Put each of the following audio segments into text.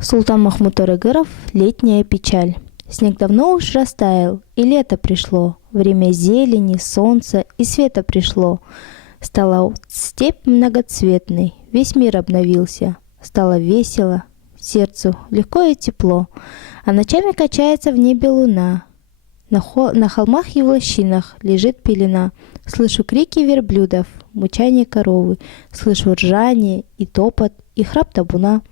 Султан Махмуд Торайгыров «Летняя печаль». Снег давно уж растаял, и лето пришло. Время зелени, солнца и света пришло. Стала степь многоцветной, весь мир обновился. Стало весело, сердцу легко и тепло. А ночами качается в небе луна. На холмах и в лощинах лежит пелена. Слышу крики верблюдов, мычание коровы. Слышу ржание и топот, и храп табуна.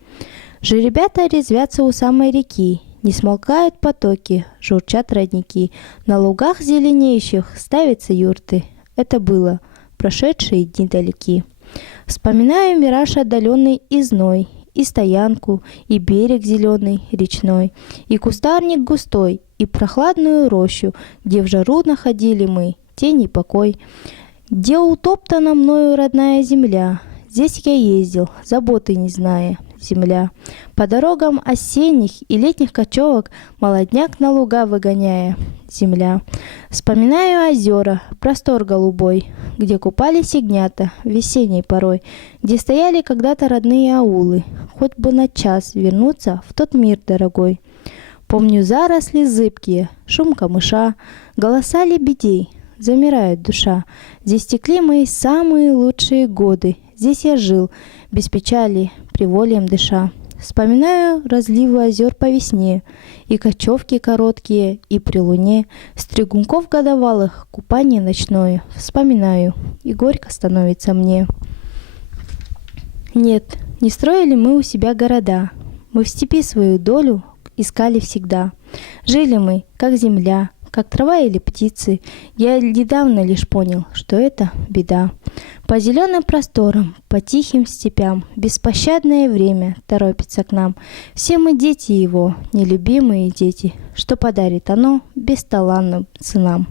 Жеребята резвятся у самой реки. Не смолкают потоки, журчат родники. На лугах зеленеющих ставятся юрты. Это было прошедшие дни далеки. Вспоминаю мираж отдаленный и зной, и стоянку, и берег зеленый, речной, и кустарник густой, и прохладную рощу, где в жару находили мы тень и покой, где утоптана мною родная земля. Здесь я ездил, заботы не зная, земля. По дорогам осенних и летних кочевок, молодняк на луга выгоняя, земля. Вспоминаю озера, простор голубой, где купались ягнята весенней порой, где стояли когда-то родные аулы, хоть бы на час вернуться в тот мир дорогой. Помню заросли зыбкие, шум камыша, голоса лебедей, замирает душа. Здесь текли мои самые лучшие годы, здесь я жил, без печали, привольем дыша. Вспоминаю разливы озер по весне, и кочевки короткие, и при луне, стригунков годовалых, купание ночное. Вспоминаю, и горько становится мне. Нет, не строили мы у себя города, мы в степи свою долю искали всегда. Жили мы, как земля, как трава или птицы. Я недавно лишь понял, что это беда. По зеленым просторам, по тихим степям, беспощадное время торопится к нам. Все мы дети его, нелюбимые дети, что подарит оно бесталанным сынам.